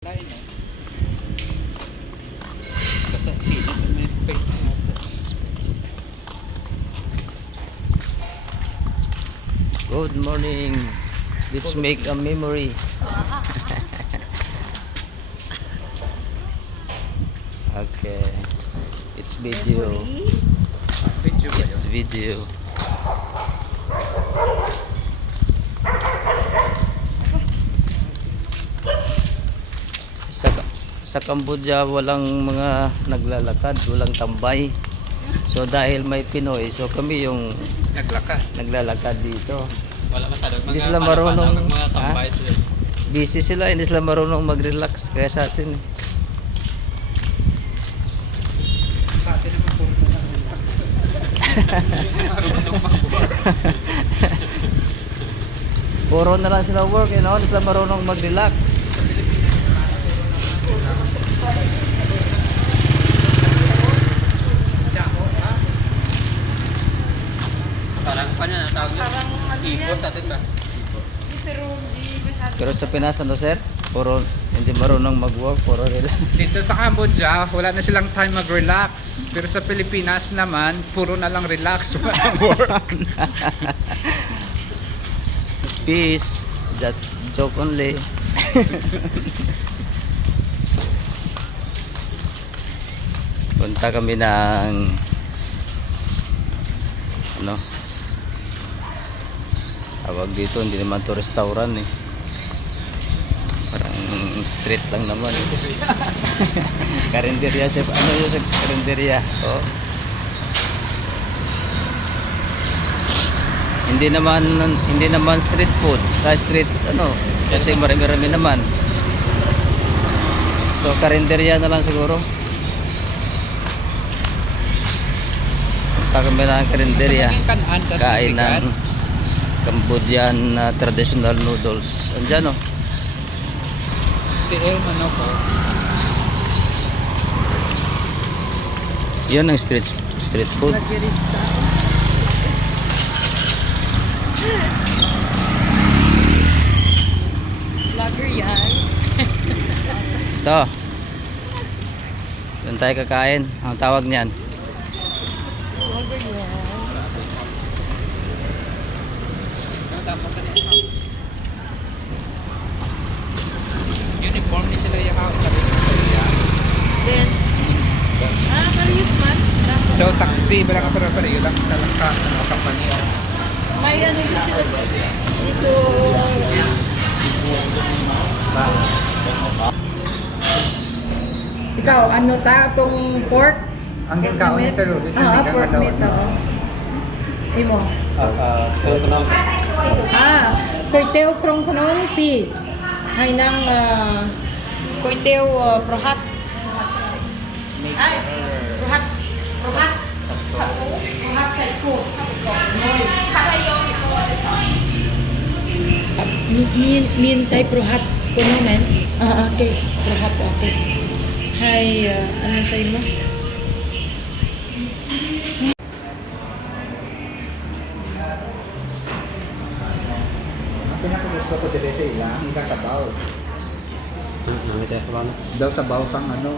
Lain eh. Basta pilit may space natin. Good morning. Let's make a memory. Okay. It's video. Video ba It's yun? video. Sa sa Cambodia walang mga naglalakad, walang tambay. So dahil may Pinoy, so kami yung Naglakad. naglalakad dito. Wala masyadong Hindi mga sila marunong, mga tambay sila. Busy sila, hindi sila marunong mag-relax kaya sa atin. Sa atin naman puro na lang relax. Marunong mag-work. Puro na lang sila work, you know? Hindi sila marunong mag-relax. Parang pa niya natawag na. Ipos natin ba? Pero sa Pinas, ano sir? Puro hindi marunong mag-work, puro relax. Dito sa Cambodia, wala na silang time mag-relax. Pero sa Pilipinas naman, puro na lang relax, walang work. Peace. That joke only. Punta kami ng ano? Tawag dito, hindi naman to restaurant eh. Parang street lang naman. Karinderya siya. Ano yun sa karinderya? Oh. Hindi naman street food. Street ano, kasi marami-rami naman. So karinderya na lang siguro. Punta kami ng karinderya. Sa maging kanan, tas Kain bigat. ng Cambodian traditional noodles. Andiyan oh. TL manok ko. Yun ang street food. Vlogger yan. Ito. Doon tayo kakain. Ang tawag niyan. Vlogger yan. Uniform ni sila yung kakabis sa Korea. Then, parehas man. Daw taxi, wala ka pero yun lang isa lang ka, ano, kampanya. May ano din sila dito. Ikaw, ano ta? Itong pork? Ang gagawin ni Sir Rudy, sa Ah, hindi pork ka meat ako. Imo. Koy teo krong kanong pi. Hay nang koy teo prohat. Ay, prohat. Prohat. Prohat sa iko. Noy. Mintay prohat kuno men. Okay. Prohat po ako. Hay, ano sa imo? Ang pinakagusto ko dito sa ila, ang kasabaw. Daw sabaw sang ano,